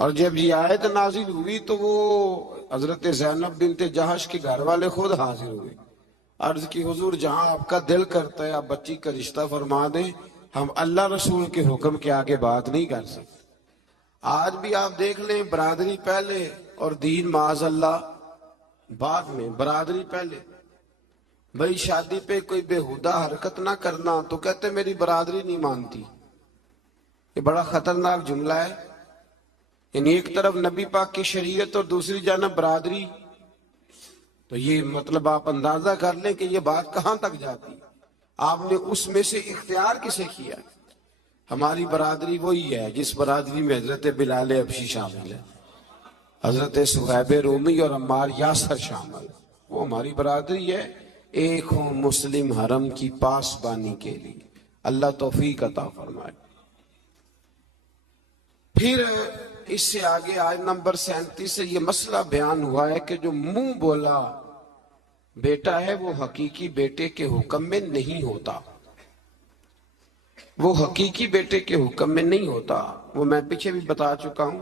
اور جب یہ آیت نازل ہوئی تو وہ حضرت زینب بنت جہش کے گھر والے خود حاضر ہوئے، عرض کی حضور جہاں آپ کا دل کرتا ہے آپ بچی کا رشتہ فرما دیں، ہم اللہ رسول کے حکم کے آگے بات نہیں کر سکتے۔ آج بھی آپ دیکھ لیں، برادری پہلے اور دین معاذ اللہ بعد میں۔ برادری پہلے، بھائی شادی پہ کوئی بےہودہ حرکت نہ کرنا تو کہتے میری برادری نہیں مانتی۔ یہ بڑا خطرناک جملہ ہے، یعنی ایک طرف نبی پاک کی شریعت اور دوسری جانب برادری، تو یہ مطلب آپ اندازہ کر لیں کہ یہ بات کہاں تک جاتی۔ آپ نے اس میں سے اختیار کسے کیا؟ ہماری برادری وہی ہے جس برادری میں حضرت بلال حبشی شامل ہے، حضرت صہیب رومی اور عمار یاسر شامل، وہ ہماری برادری ہے، ایک ہوں مسلم حرم کی پاسبانی کے لیے۔ اللہ توفیق عطا فرمائے۔ پھر اس سے آگے آیت نمبر 37 سے یہ مسئلہ بیان ہوا ہے کہ جو منہ بولا بیٹا ہے وہ حقیقی بیٹے کے حکم میں نہیں ہوتا، وہ حقیقی بیٹے کے حکم میں نہیں ہوتا۔ وہ میں پیچھے بھی بتا چکا ہوں۔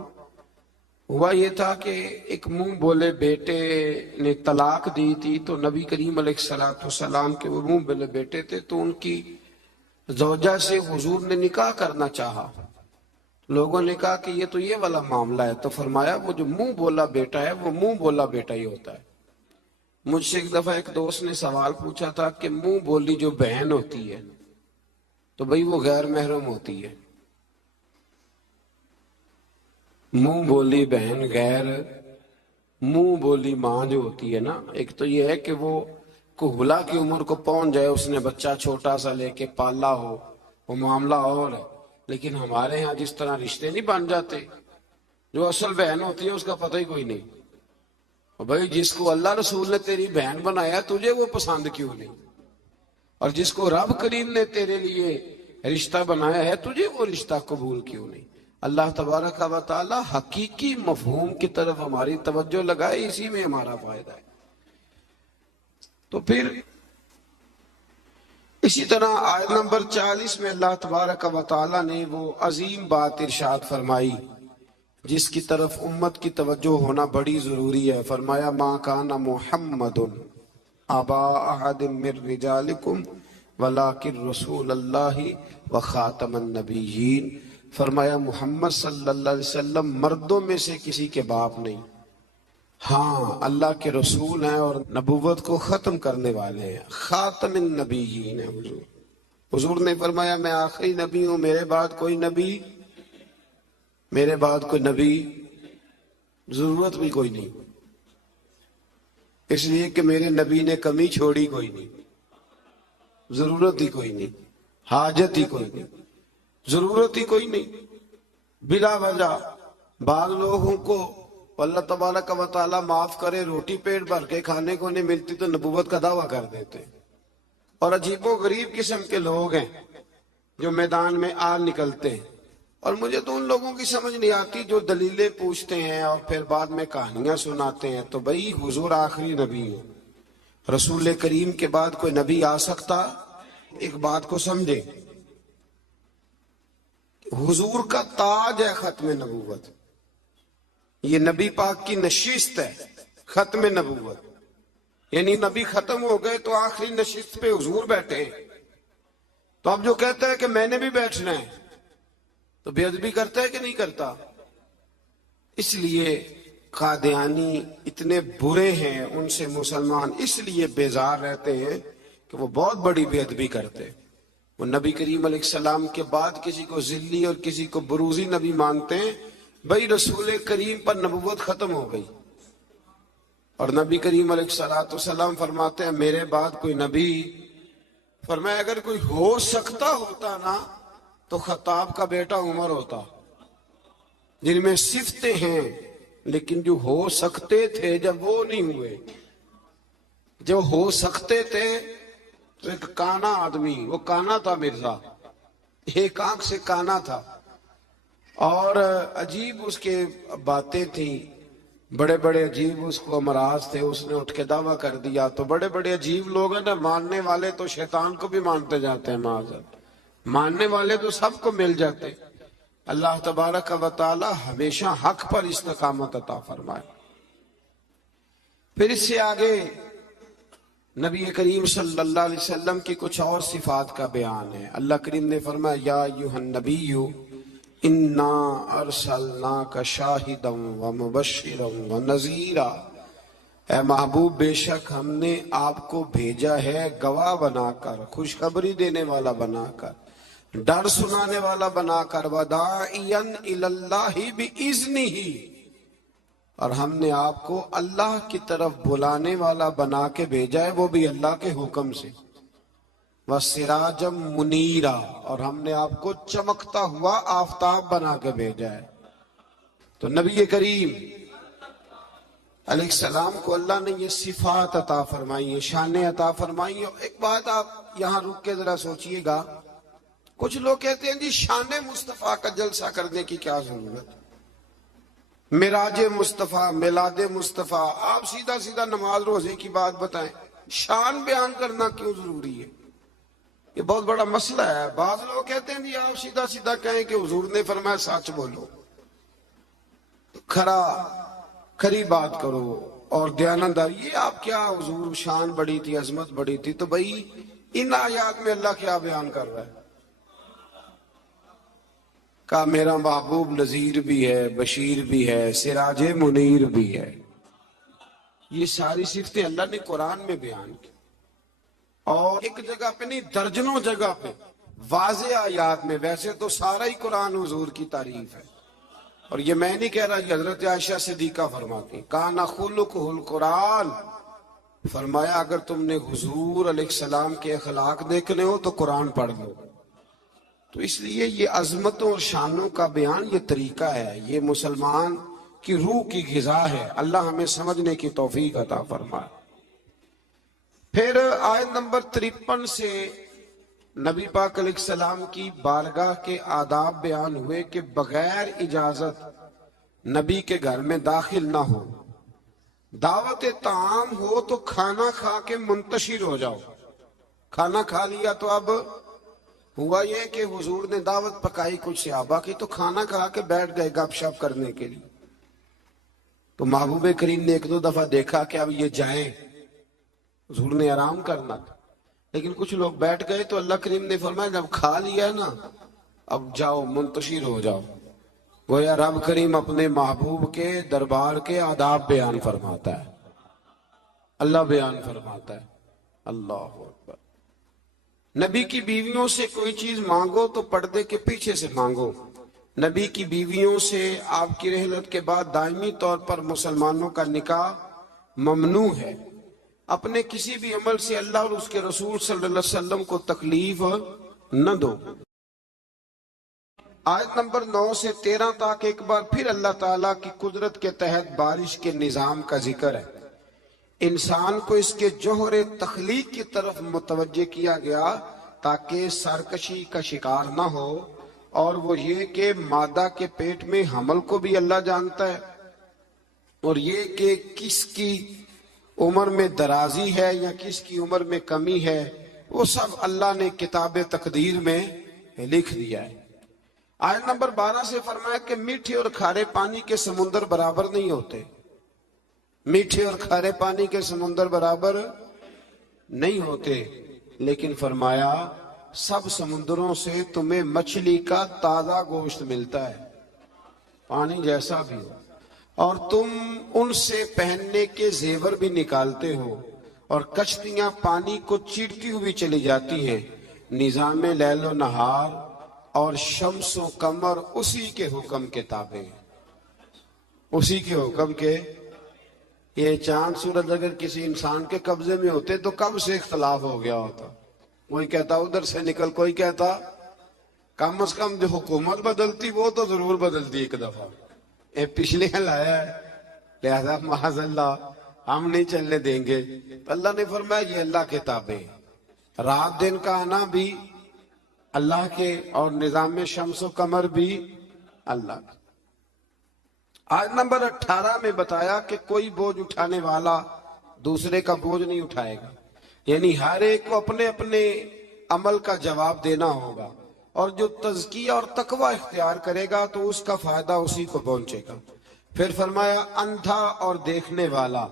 ہوا یہ تھا کہ ایک منہ بولے بیٹے نے طلاق دی تھی، تو نبی کریم علیہ السلام کے وہ منہ بولے بیٹے تھے، تو ان کی زوجہ سے حضور نے نکاح کرنا چاہا۔ لوگوں نے کہا کہ یہ تو یہ والا معاملہ ہے، تو فرمایا وہ جو منہ بولا بیٹا ہے وہ منہ بولا بیٹا ہی ہوتا ہے۔ مجھ سے ایک دفعہ ایک دوست نے سوال پوچھا تھا کہ منہ بولی جو بہن ہوتی ہے تو بھئی وہ غیر محرم ہوتی ہے، منہ بولی بہن غیر، منہ بولی ماں جو ہوتی ہے نا، ایک تو یہ ہے کہ وہ کہولا کی عمر کو پہنچ جائے، اس نے بچہ چھوٹا سا لے کے پالا ہو، وہ معاملہ اور ہے۔ لیکن ہمارے ہاں جس طرح رشتے نہیں بن جاتے، جو اصل بہن ہوتی ہے اس کا پتہ ہی کوئی نہیں، اور بھائی جس کو اللہ رسول نے تیری بہن بنایا تجھے وہ پسند کیوں نہیں، اور جس کو رب کریم نے تیرے لیے رشتہ بنایا ہے تجھے وہ رشتہ قبول کیوں نہیں۔ اللہ تبارک و تعالی حقیقی مفہوم کی طرف ہماری توجہ لگائے، اسی میں ہمارا فائدہ ہے۔ تو پھر اسی طرح آیت نمبر 40 میں اللہ تبارک و تعالی نے وہ عظیم بات ارشاد فرمائی جس کی طرف امت کی توجہ ہونا بڑی ضروری ہے۔ فرمایا ما کان محمد ابا احد من رجالکم ولکن رسول اللہ وخاتم النبیین۔ فرمایا محمد صلی اللہ علیہ وسلم مردوں میں سے کسی کے باپ نہیں، ہاں اللہ کے رسول ہیں اور نبوت کو ختم کرنے والے ہیں، خاتم النبیین ہیں حضور۔ حضور نے فرمایا میں آخری نبی ہوں، میرے بعد کوئی نبی، میرے بعد کوئی نبی ضرورت بھی کوئی نہیں، اس لیے کہ میرے نبی نے کمی چھوڑی کوئی نہیں، ضرورت ہی کوئی نہیں، حاجت ہی کوئی نہیں، ضرورت ہی کوئی نہیں۔ بلا وجہ بعض لوگوں کو اللہ تبارک و تعالیٰ معاف کرے، روٹی پیٹ بھر کے کھانے کو نہیں ملتی تو نبوت کا دعویٰ کر دیتے، اور عجیب و غریب قسم کے لوگ ہیں جو میدان میں آ نکلتے ہیں، اور مجھے تو ان لوگوں کی سمجھ نہیں آتی جو دلیلیں پوچھتے ہیں اور پھر بعد میں کہانیاں سناتے ہیں۔ تو بھئی حضور آخری نبی ہے، رسول کریم کے بعد کوئی نبی آ سکتا؟ ایک بات کو سمجھیں، حضور کا تاج ہے ختم نبوت، یہ نبی پاک کی نشست ہے ختم نبوت، یعنی نبی ختم ہو گئے تو آخری نشست پہ حضور بیٹھے ہیں۔ تو اب جو کہتا ہے کہ میں نے بھی بیٹھنا ہے تو بے ادبی کرتا ہے کہ نہیں کرتا؟ اس لیے قادیانی اتنے برے ہیں، ان سے مسلمان اس لیے بیزار رہتے ہیں کہ وہ بہت بڑی بے ادبی کرتے ہیں۔ وہ نبی کریم علیہ السلام کے بعد کسی کو ذلی اور کسی کو بروزی نبی مانتے ہیں۔ بھئی رسول کریم پر نبوت ختم ہو گئی، اور نبی کریم علیہ السلام فرماتے ہیں میرے بعد کوئی نبی، فرمایا اگر کوئی ہو سکتا ہوتا نا تو خطاب کا بیٹا عمر ہوتا، جن میں صفتیں ہیں، لیکن جو ہو سکتے تھے جب وہ نہیں ہوئے، جو ہو سکتے تھے تو ایک کانا آدمی، وہ کانا تھا مرزا، ایک آنکھ سے کانا تھا، اور عجیب اس کے باتیں تھیں، بڑے بڑے عجیب اس کو امراض تھے، اس نے اٹھ کے دعویٰ کر دیا۔ تو بڑے بڑے عجیب لوگ ہیں نا، ماننے والے تو شیطان کو بھی مانتے جاتے ہیں، معاذ، ماننے والے تو سب کو مل جاتے۔ اللہ تبارک و تعالی ہمیشہ حق پر استقامت عطا فرمائے۔ پھر اس سے آگے نبی کریم صلی اللہ علیہ وسلم کی کچھ اور صفات کا بیان ہے۔ اللہ کریم نے فرمایا یا ایھا النبی انا ارسلناک شاہدا ومبشرا ونذیرا، اے محبوب بے شک ہم نے آپ کو بھیجا ہے گواہ بنا کر، خوشخبری دینے والا بنا کر، ڈر سنانے والا بنا کر، وداعیا الی اللہ باذنہ، اور ہم نے آپ کو اللہ کی طرف بلانے والا بنا کے بھیجا ہے، وہ بھی اللہ کے حکم سے، وسراجا منیرا، اور ہم نے آپ کو چمکتا ہوا آفتاب بنا کے بھیجا ہے۔ تو نبی کریم علیہ السلام کو اللہ نے یہ صفات عطا فرمائی ہیں، شانیں عطا فرمائی ہیں۔ ایک بات آپ یہاں رک کے ذرا سوچئے گا، کچھ لوگ کہتے ہیں جی شان مصطفیٰ کا جلسہ کرنے کی کیا ضرورت، معراج مصطفیٰ، میلاد مصطفیٰ، آپ سیدھا سیدھا نماز روزے کی بات بتائیں، شان بیان کرنا کیوں ضروری ہے؟ یہ بہت بڑا مسئلہ ہے۔ بعض لوگ کہتے ہیں جی آپ سیدھا سیدھا کہیں کہ حضور نے فرمایا سچ بولو، کھری بات کرو اور دیانتداری، یہ آپ کیا حضور شان بڑی تھی، عظمت بڑی تھی، تو بھئی ان آیات میں اللہ کیا بیان کر رہا ہے؟ کہا میرا محبوب نذیر بھی ہے، بشیر بھی ہے، سراج منیر بھی ہے۔ یہ ساری صفتیں اللہ نے قرآن میں بیان کی، اور ایک جگہ پہ نہیں درجنوں جگہ پہ واضح آیات میں۔ ویسے تو سارا ہی قرآن حضور کی تعریف ہے، اور یہ میں نہیں کہہ رہا، یہ حضرت عائشہ صدیقہ فرماتی کان خلقہ القرآن، فرمایا اگر تم نے حضور علیہ السلام کے اخلاق دیکھنے ہو تو قرآن پڑھ لو۔ تو اس لیے یہ عظمتوں اور شانوں کا بیان یہ طریقہ ہے، یہ مسلمان کی روح کی غذا ہے۔ اللہ ہمیں سمجھنے کی توفیق عطا فرمائے۔ پھر آیت نمبر 53 سے نبی پاک علیہ السلام کی بارگاہ کے آداب بیان ہوئے کہ بغیر اجازت نبی کے گھر میں داخل نہ ہو، دعوت طعام ہو تو کھانا کھا کے منتشر ہو جاؤ۔ کھانا کھا لیا تو اب ہوا یہ کہ حضور نے دعوت پکائی کچھ صحابہ کی، تو کھانا کھا کے بیٹھ گئے گپ شپ کرنے کے لیے۔ تو محبوب کریم نے ایک دو دفعہ دیکھا کہ اب یہ جائیں، حضور نے آرام کرنا تھا، لیکن کچھ لوگ بیٹھ گئے، تو اللہ کریم نے فرمایا جب کھا لیا ہے نا اب جاؤ منتشر ہو جاؤ۔ گویا رب کریم اپنے محبوب کے دربار کے آداب بیان فرماتا ہے، اللہ بیان فرماتا ہے۔ اللہ اکبر۔ نبی کی بیویوں سے کوئی چیز مانگو تو پردے کے پیچھے سے مانگو۔ نبی کی بیویوں سے آپ کی رحلت کے بعد دائمی طور پر مسلمانوں کا نکاح ممنوع ہے۔ اپنے کسی بھی عمل سے اللہ اور اس کے رسول صلی اللہ علیہ وسلم کو تکلیف نہ دو۔ آیت نمبر 9 سے 13 تک ایک بار پھر اللہ تعالیٰ کی قدرت کے تحت بارش کے نظام کا ذکر ہے۔ انسان کو اس کے جوہر تخلیق کی طرف متوجہ کیا گیا تاکہ سرکشی کا شکار نہ ہو، اور وہ یہ کہ مادہ کے پیٹ میں حمل کو بھی اللہ جانتا ہے، اور یہ کہ کس کی عمر میں درازی ہے یا کس کی عمر میں کمی ہے، وہ سب اللہ نے کتاب تقدیر میں لکھ دیا ہے۔ آیت نمبر 12 سے فرمایا کہ میٹھے اور کھارے پانی کے سمندر برابر نہیں ہوتے، میٹھے اور کھارے پانی کے سمندر برابر نہیں ہوتے، لیکن فرمایا سب سمندروں سے تمہیں مچھلی کا تازہ گوشت ملتا ہے، پانی جیسا بھی ہو، اور تم ان سے پہننے کے زیور بھی نکالتے ہو، اور کشتیاں پانی کو چیرتی ہوئی چلی جاتی ہیں۔ نظام لیل و نہار اور شمس و قمر اسی کے حکم کے تابع ہیں، اسی کے حکم کے۔ یہ چاند سورج اگر کسی انسان کے قبضے میں ہوتے تو کب سے اختلاف ہو گیا ہوتا، کوئی کہتا ادھر سے نکل، کوئی کہتا کم از کم جو حکومت بدلتی وہ تو ضرور بدلتی ایک دفعہ، یہ پچھلے لایا ہے لہذا معاذ اللہ ہم نہیں چلنے دیں گے۔ تو اللہ نے فرمایا یہ اللہ کے تابع ہے، رات دن کا آنا بھی اللہ کے، اور نظام شمس و قمر بھی اللہ کے۔ آیت نمبر 18 میں بتایا کہ کوئی بوجھ اٹھانے والا دوسرے کا بوجھ نہیں اٹھائے گا، یعنی ہر ایک کو اپنے اپنے عمل کا جواب دینا ہوگا۔ اور جو تزکیہ اور تقوی اختیار کرے گا تو اس کا فائدہ اسی کو پہنچے گا۔ پھر فرمایا اندھا اور دیکھنے والا،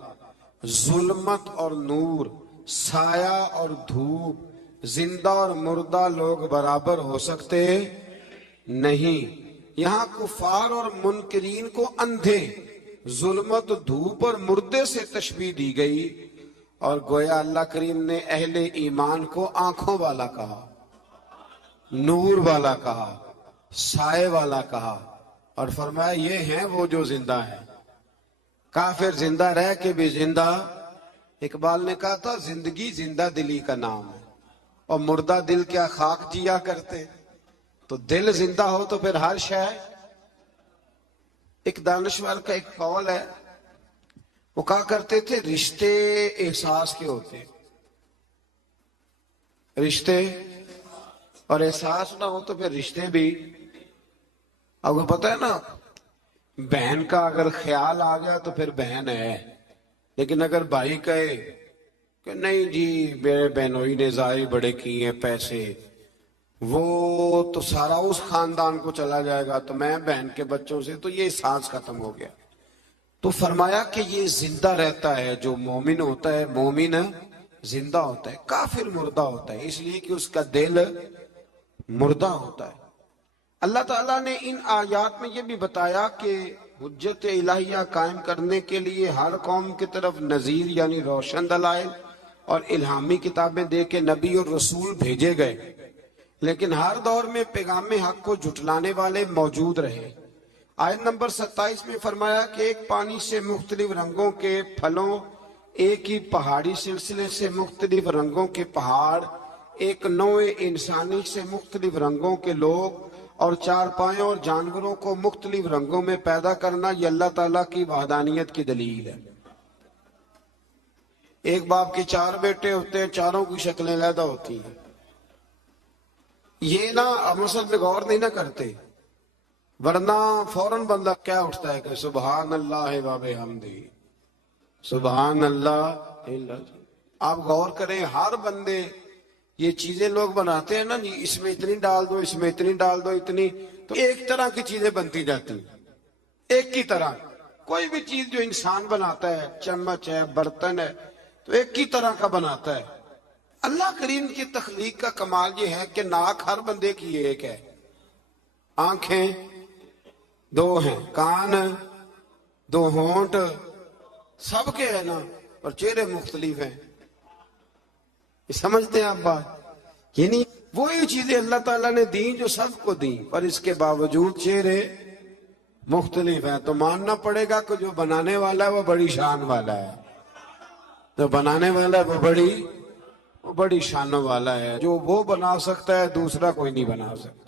ظلمت اور نور، سایہ اور دھوپ، زندہ اور مردہ لوگ برابر ہو سکتے نہیں۔ یہاں کفار اور منکرین کو اندھے، ظلمت، دھوپ اور مردے سے تشبیہ دی گئی، اور گویا اللہ کریم نے اہل ایمان کو آنکھوں والا کہا، نور والا کہا، سائے والا کہا، اور فرمایا یہ ہیں وہ جو زندہ ہیں۔ کافر زندہ رہ کے بھی زندہ، اقبال نے کہا تھا زندگی زندہ دلی کا نام ہے، اور مردہ دل کیا خاک جیا کرتے، تو دل زندہ ہو تو پھر ہر شے۔ ایک دانشور کا ایک قول ہے، وہ کہا کرتے تھے رشتے احساس کے ہوتے، رشتے اور احساس نہ ہو تو پھر رشتے بھی۔ اب کو پتہ ہے نا، بہن کا اگر خیال آ گیا تو پھر بہن ہے، لیکن اگر بھائی کہے کہ نہیں جی میرے بہنوئی نے ضائع بڑے کیے ہیں پیسے، وہ تو سارا اس خاندان کو چلا جائے گا تو میں بہن کے بچوں سے، تو یہ احساس ختم ہو گیا۔ تو فرمایا کہ یہ زندہ رہتا ہے، جو مومن ہوتا ہے، مومن زندہ ہوتا ہے، کافر مردہ ہوتا ہے، اس لیے کہ اس کا دل مردہ ہوتا ہے۔ اللہ تعالیٰ نے ان آیات میں یہ بھی بتایا کہ حجت الہیہ قائم کرنے کے لیے ہر قوم کی طرف نذیر یعنی روشن دلائل اور الہامی کتابیں دے کے نبی اور رسول بھیجے گئے، لیکن ہر دور میں پیغام حق کو جھٹلانے والے موجود رہے۔ آیت نمبر 27 میں فرمایا کہ ایک پانی سے مختلف رنگوں کے پھلوں، ایک ہی پہاڑی سلسلے سے مختلف رنگوں کے پہاڑ، ایک نوع انسانی سے مختلف رنگوں کے لوگ، اور چار پایوں اور جانوروں کو مختلف رنگوں میں پیدا کرنا، یہ اللہ تعالیٰ کی وحدانیت کی دلیل ہے۔ ایک باپ کے چار بیٹے ہوتے ہیں، چاروں کی شکلیں علیحدہ ہوتی ہیں، یہ نہ مسل پہ غور نہیں نہ کرتے، ورنہ فوراً بندہ کیا اٹھتا ہے کہ سبحان اللہ و بحمدہ، سبحان اللہ۔ آپ غور کریں، ہر بندے یہ چیزیں لوگ بناتے ہیں نا جی، اس میں اتنی ڈال دو، اس میں اتنی ڈال دو، اتنی، تو ایک طرح کی چیزیں بنتی جاتی ہیں، ایک کی طرح۔ کوئی بھی چیز جو انسان بناتا ہے، چمچ ہے، برتن ہے، تو ایک ہی طرح کا بناتا ہے۔ اللہ کریم کی تخلیق کا کمال یہ ہے کہ ناک ہر بندے کی ایک ہے، آنکھیں دو ہیں، کان دو، ہونٹ سب کے ہیں نا، اور چہرے مختلف ہیں۔ سمجھتے ہیں آپ بات؟ یعنی وہی چیزیں اللہ تعالیٰ نے دیں جو سب کو دیں، پر اس کے باوجود چہرے مختلف ہیں، تو ماننا پڑے گا کہ جو بنانے والا ہے وہ بڑی شان والا ہے، جو بنانے والا ہے وہ بڑی شانوں والا ہے، جو وہ بنا سکتا ہے دوسرا کوئی نہیں بنا سکتا۔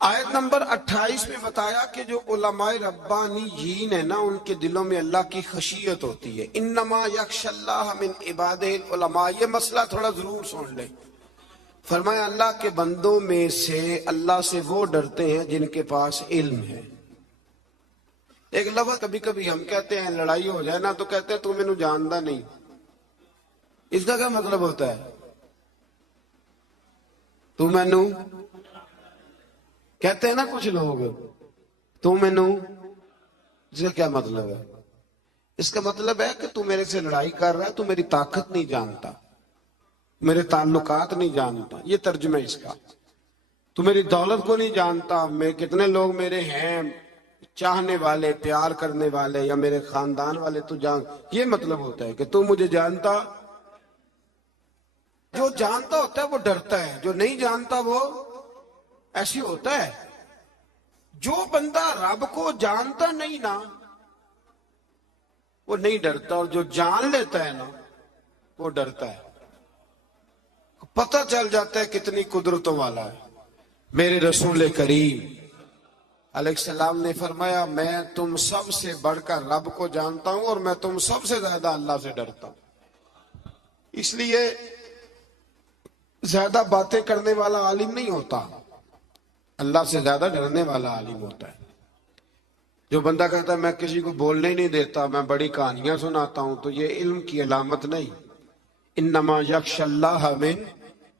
آیت نمبر 28 میں بتایا کہ جو علماء ربانیین ہیں نا، ان کے دلوں میں اللہ کی خشیت ہوتی ہے۔ انما یخشی اللہ من عبادہ العلماء، یہ مسئلہ تھوڑا ضرور سن لیں۔ فرمایا اللہ کے بندوں میں سے اللہ سے وہ ڈرتے ہیں جن کے پاس علم ہے۔ ایک لفظ کبھی کبھی ہم کہتے ہیں، لڑائی ہو جائے نا تو کہتے ہیں تو میں نے جانتا نہیں، اس کا کیا مطلب ہوتا ہے؟ تو میں نے کہتے ہیں نا کچھ لوگ، تو میں نے، اس کا کیا مطلب ہے؟ اس کا مطلب ہے کہ تو میرے سے لڑائی کر رہا ہے، تو میری طاقت نہیں جانتا، میرے تعلقات نہیں جانتا، یہ ترجمہ اس کا۔ تو میری دولت کو نہیں جانتا، میں کتنے لوگ میرے ہیں چاہنے والے، پیار کرنے والے، یا میرے خاندان والے، تو جان، یہ مطلب ہوتا ہے کہ تو مجھے جانتا۔ جو جانتا ہوتا ہے وہ ڈرتا ہے، جو نہیں جانتا وہ ایسی ہوتا ہے۔ جو بندہ رب کو جانتا نہیں نا وہ نہیں ڈرتا، اور جو جان لیتا ہے نا وہ ڈرتا ہے۔ پتہ چل جاتا ہے کتنی قدرتوں والا ہے۔ میرے رسول کریم علیہ السلام نے فرمایا میں تم سب سے بڑھ کر رب کو جانتا ہوں، اور میں تم سب سے زیادہ اللہ سے ڈرتا ہوں۔ اس لیے زیادہ باتیں کرنے والا عالم نہیں ہوتا، اللہ سے زیادہ ڈرنے والا عالم ہوتا ہے۔ جو بندہ کہتا ہے میں کسی کو بولنے ہی نہیں دیتا، میں بڑی کہانیاں سناتا ہوں، تو یہ علم کی علامت نہیں۔ انما یخشی اللہ من